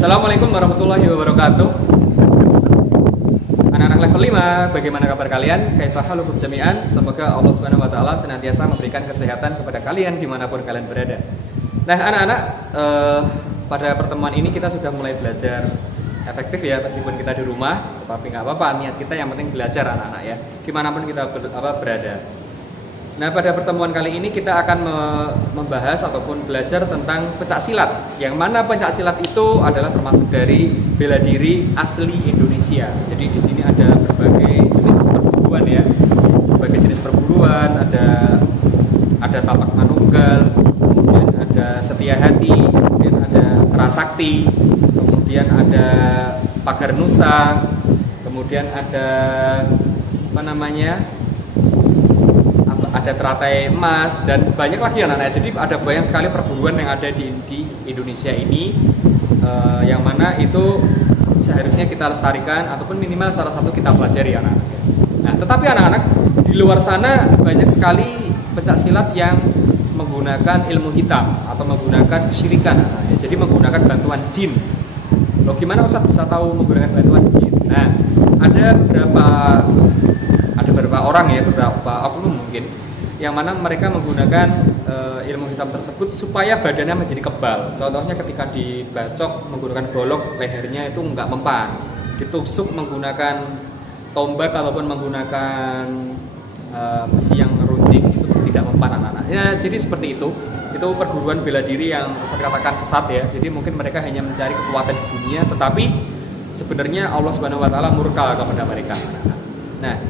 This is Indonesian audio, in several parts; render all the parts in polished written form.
Assalamualaikum warahmatullahi wabarakatuh. Anak-anak level 5, bagaimana kabar kalian? Kaifa halukum jami'an? Semoga Allah Subhanahu wa taala senantiasa memberikan kesehatan kepada kalian dimanapun kalian berada. Nah, anak-anak, pada pertemuan ini kita sudah mulai belajar efektif ya, meskipun kita di rumah, tapi nggak apa-apa, niat kita yang penting belajar anak-anak ya, dimanapun kita berada. Nah, pada pertemuan kali ini kita akan membahas ataupun belajar tentang pencak silat. Yang mana pencak silat itu adalah termasuk dari bela diri asli Indonesia. Jadi di sini ada berbagai jenis perburuan ya. Berbagai jenis perburuan, ada tapak manunggal, kemudian ada setia hati, kemudian ada kerasakti, kemudian ada pagar nusa, kemudian ada ada teratai emas, dan banyak lagi anak-anak. Jadi ada banyak sekali perburuan yang ada di Indonesia ini, yang mana itu seharusnya kita lestarikan ataupun minimal salah satu kita pelajari anak-anak. Nah, tetapi anak-anak, di luar sana banyak sekali pencak silat yang menggunakan ilmu hitam atau menggunakan kesyirikan anak-anak. Jadi menggunakan bantuan jin. Loh, gimana Ustadz bisa tahu menggunakan bantuan jin? Nah, ada beberapa orang ya, beberapa oknum mungkin, yang mana mereka menggunakan ilmu hitam tersebut supaya badannya menjadi kebal. Contohnya ketika dibacok menggunakan golok, lehernya itu nggak mempan. Ditusuk menggunakan tombak ataupun menggunakan besi yang meruncing, itu tidak mempan anak-anak. Ya, jadi seperti itu. Itu perguruan bela diri yang saya katakan sesat ya. Jadi mungkin mereka hanya mencari kekuatan di dunia, tetapi sebenarnya Allah Subhanahu wa taala murka kepada mereka. Nah,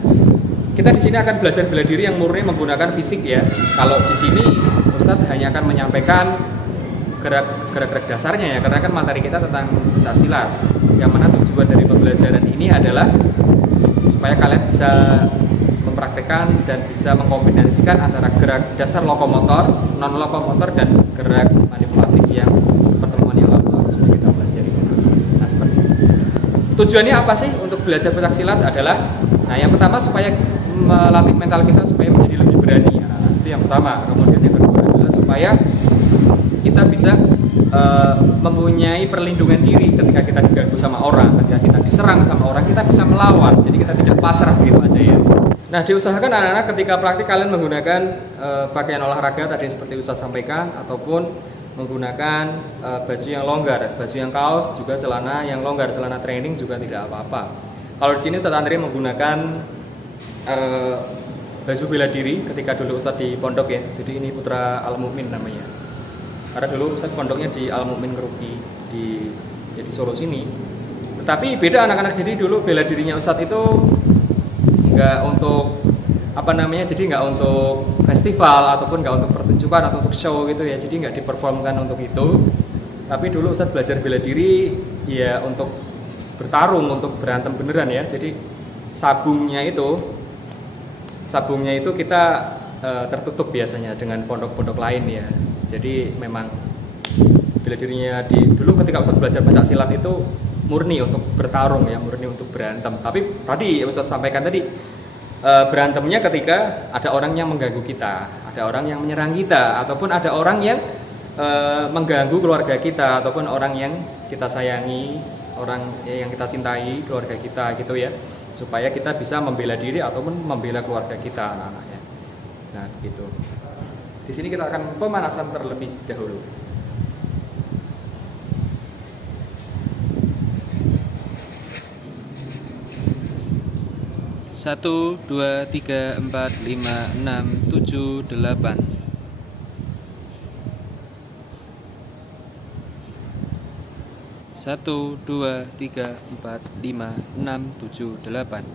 kita di sini akan belajar bela diri yang murni menggunakan fisik ya. Kalau di sini Ustadz hanya akan menyampaikan gerak-gerak dasarnya ya, karena kan materi kita tentang pencak silat. Yang mana tujuan dari pembelajaran ini adalah supaya kalian bisa mempraktekkan dan bisa mengkombinasikan antara gerak dasar lokomotor, non lokomotor, dan gerak manipulatif yang pertemuan yang lalu sudah kita pelajari. Nah, seperti itu. Tujuannya apa sih untuk belajar pencak silat adalah, nah yang pertama supaya melatih mental kita supaya menjadi lebih berani. Nah, itu yang pertama. Kemudian yang kedua adalah supaya kita bisa mempunyai perlindungan diri ketika kita diganggu sama orang, ketika kita diserang sama orang, kita bisa melawan. Jadi kita tidak pasrah begitu aja ya. Nah, diusahakan anak-anak ketika praktik kalian menggunakan pakaian olahraga tadi seperti Ustadz sampaikan, ataupun menggunakan baju yang longgar, baju yang kaos, juga celana yang longgar, celana training juga tidak apa-apa. Kalau di sini Ustadz Andri menggunakan baju bela diri ketika dulu Ustadz di pondok ya. Jadi ini Putra Al Mukmin namanya. Karena dulu Ustadz pondoknya di Al Mukmin Ngeruki di Solo sini. Tetapi beda anak-anak, jadi dulu bela dirinya Ustadz itu nggak untuk jadi nggak untuk festival ataupun nggak untuk pertunjukan atau untuk show gitu ya. Jadi nggak diperformkan untuk itu. Tapi dulu Ustadz belajar bela diri ya untuk bertarung, untuk berantem beneran ya. Jadi sabungnya itu kita tertutup biasanya dengan pondok-pondok lain ya. Jadi memang bela dirinya dulu ketika Ustadz belajar pencak silat itu murni untuk bertarung ya, murni untuk berantem. Tapi tadi Ustadz sampaikan tadi, berantemnya ketika ada orang yang mengganggu kita, ada orang yang menyerang kita, ataupun ada orang yang mengganggu keluarga kita, ataupun orang yang kita sayangi, orang yang kita cintai, keluarga kita gitu ya, supaya kita bisa membela diri ataupun membela keluarga kita anak-anaknya. Nah, gitu. Di sini kita akan pemanasan terlebih dahulu. Satu, dua, tiga, empat, lima, enam, tujuh, delapan. Satu, dua, tiga, empat, lima, enam, tujuh, delapan.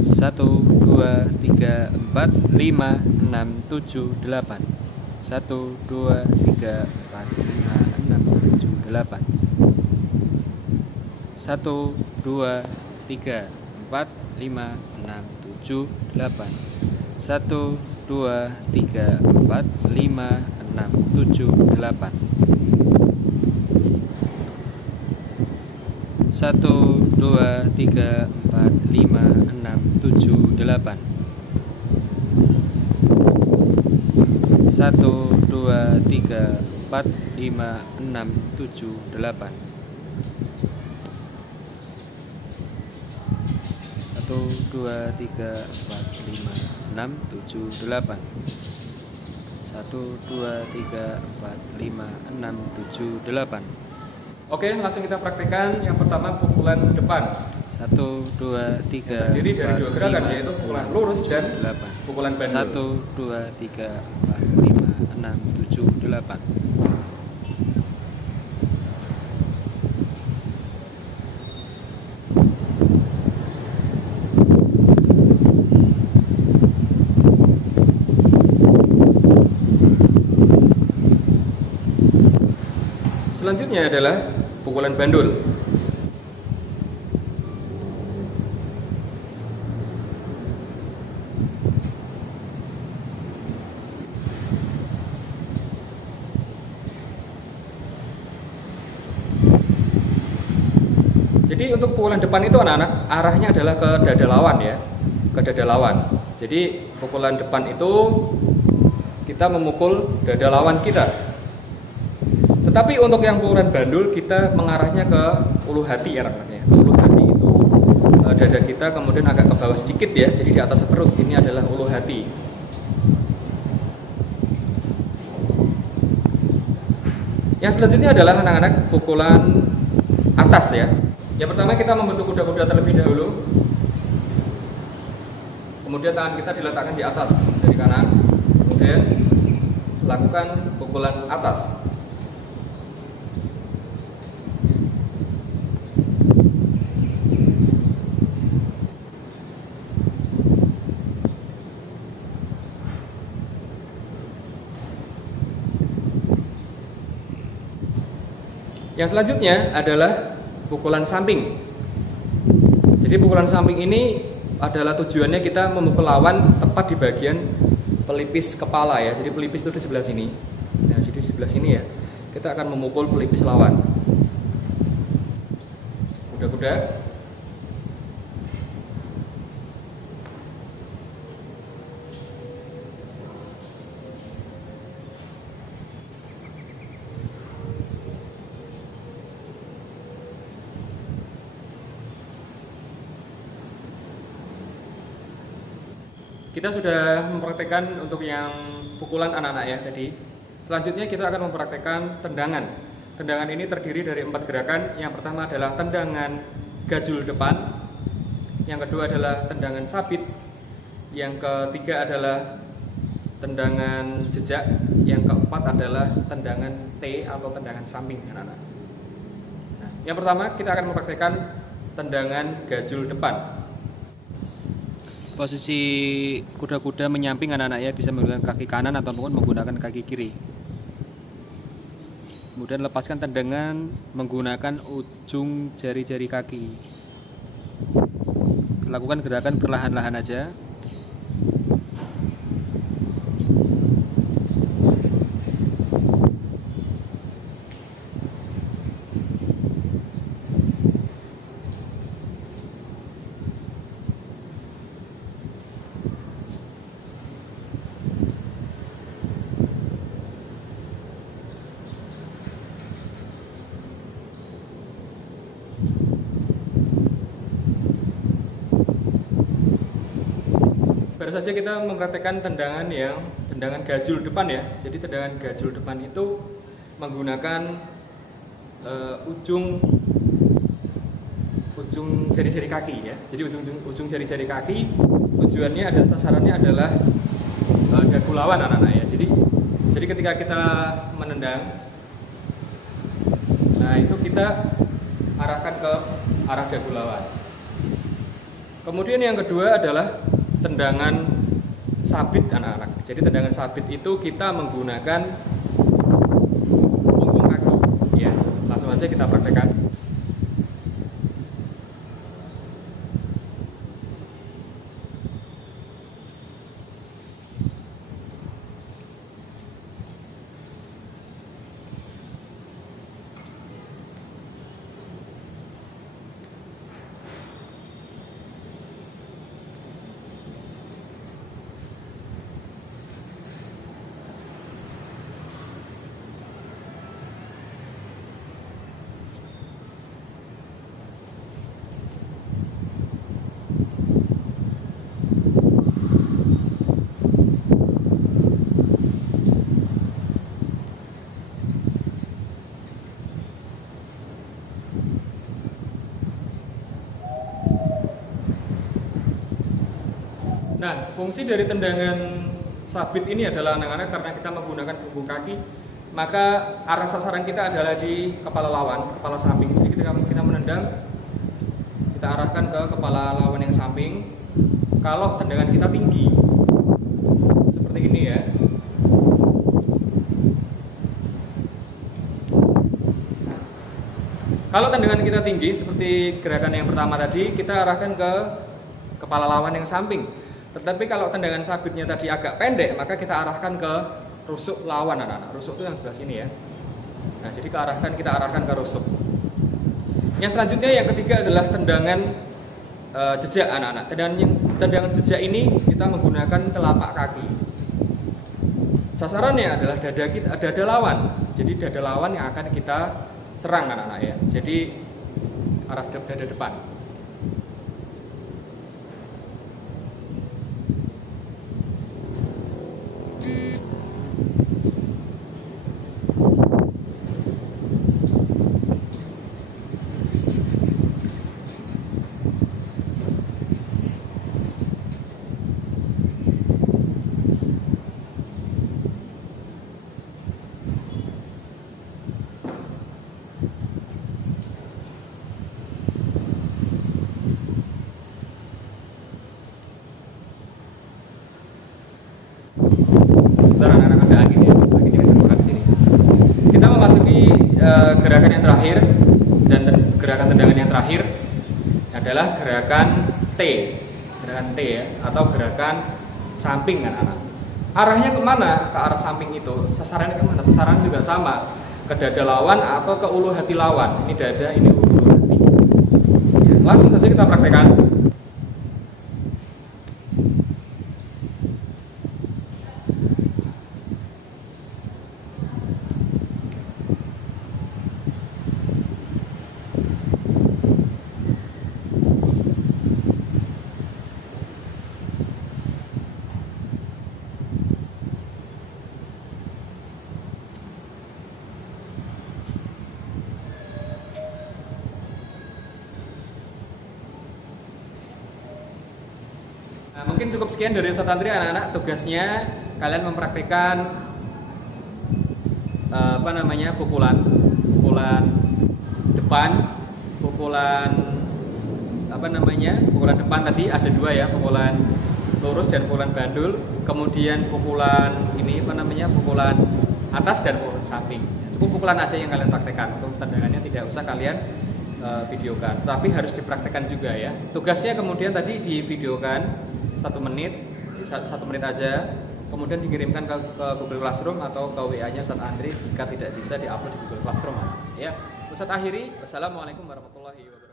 Satu, dua, tiga, empat, lima, enam, tujuh, delapan. Satu, dua, tiga, empat, lima, enam, tujuh, delapan. Satu, dua, tiga, empat, lima, enam, tujuh, delapan. Satu, dua, tiga, empat, lima, enam, tujuh, delapan. Satu, dua, tiga, empat, lima, enam, tujuh, delapan. Satu, dua, tiga, 4, 5, 6, 7, 8. 1, 2, 3, 4, 5, 6, 7, 8. 1, 2, 3, 4, 5, 6, 7, 8. Oke, langsung kita praktekkan. Yang pertama pukulan depan. 1, 2, 3, Terdiri dari 2 gerakan, yaitu pukulan lurus dan 8. pukulan bandul. 1, 2, 3, 4, 5, 6, 7, 8. Selanjutnya adalah pukulan bandul. Jadi untuk pukulan depan itu anak-anak arahnya adalah ke dada lawan ya, ke dada lawan. Jadi pukulan depan itu kita memukul dada lawan kita. Tetapi untuk yang pukulan bandul kita mengarahnya ke ulu hati ya anak-anaknya. Ke ulu hati itu dada kita kemudian agak ke bawah sedikit ya, jadi di atas perut. Ini adalah ulu hati. Yang selanjutnya adalah anak-anak pukulan atas ya. Yang pertama kita membentuk kuda-kuda terlebih dahulu. Kemudian tangan kita diletakkan di atas dari kanan. Kemudian lakukan pukulan atas. Yang selanjutnya adalah pukulan samping. Jadi pukulan samping ini adalah tujuannya kita memukul lawan tepat di bagian pelipis kepala ya. Jadi pelipis itu di sebelah sini. Nah, jadi di sebelah sini ya. Kita akan memukul pelipis lawan. Kuda-kuda. Kita sudah mempraktekkan untuk yang pukulan anak-anak ya tadi. Selanjutnya kita akan mempraktekkan tendangan. Tendangan ini terdiri dari 4 gerakan. Yang pertama adalah tendangan gajul depan. Yang kedua adalah tendangan sabit. Yang ketiga adalah tendangan jejak. Yang keempat adalah tendangan T atau tendangan samping anak-anak. Nah, yang pertama kita akan mempraktekkan tendangan gajul depan. Posisi kuda-kuda menyamping anak-anak ya, bisa menggunakan kaki kanan ataupun menggunakan kaki kiri. Kemudian lepaskan tendangan menggunakan ujung jari-jari kaki. Lakukan gerakan perlahan-lahan aja. Baru saja kita mempraktekkan tendangan gajul depan ya. Jadi tendangan gajul depan itu menggunakan ujung jari-jari kaki ya. Jadi ujung jari-jari kaki tujuannya adalah sasarannya adalah dagu lawan anak-anak ya. Jadi ketika kita menendang, nah itu kita arahkan ke arah dagu lawan. Kemudian yang kedua adalah tendangan sabit anak-anak. Jadi tendangan sabit itu kita menggunakan punggung kaki ya. Langsung aja kita praktekkan. Nah, fungsi dari tendangan sabit ini adalah anak-anak karena kita menggunakan punggung kaki, maka arah sasaran kita adalah di kepala lawan, kepala samping. Jadi ketika kita menendang, kita arahkan ke kepala lawan yang samping. Kalau tendangan kita tinggi, seperti ini ya. Kalau tendangan kita tinggi, seperti gerakan yang pertama tadi, kita arahkan ke kepala lawan yang samping. Tetapi kalau tendangan sabitnya tadi agak pendek, maka kita arahkan ke rusuk lawan anak-anak. Rusuk itu yang sebelah sini ya. Nah, jadi kita arahkan ke rusuk. Yang selanjutnya yang ketiga adalah tendangan jejak anak-anak. Tendangan jejak ini kita menggunakan telapak kaki. Sasarannya adalah dada lawan. Jadi dada lawan yang akan kita serang anak-anak ya. Jadi arah dada depan. Anak-anak ada angin ya, angin yang terbuka di sini. Kita memasuki gerakan yang terakhir, dan gerakan tendangan yang terakhir adalah gerakan T ya, atau gerakan samping anak-anak. Arahnya kemana? Ke arah samping itu. Sasarannya kemana? Sasaran juga sama, ke dada lawan atau ke ulu hati lawan. Ini dada, ini ulu hati. Ya, langsung saja kita praktekkan. Nah, mungkin cukup sekian dari Ustadz Andri anak-anak. Tugasnya kalian mempraktikkan pukulan depan, pukulan depan tadi ada dua ya, pukulan lurus dan pukulan bandul. Kemudian pukulan pukulan atas dan pukulan samping. Cukup pukulan aja yang kalian praktekkan. Untuk tendangannya tidak usah kalian videokan, tapi harus dipraktekkan juga ya. Tugasnya kemudian tadi divideokan 1 menit aja, kemudian dikirimkan ke Google Classroom atau ke WA-nya Ustadz Andri jika tidak bisa diupload di Google Classroom ya. Ustadz akhiri, wassalamualaikum warahmatullahi wabarakatuh.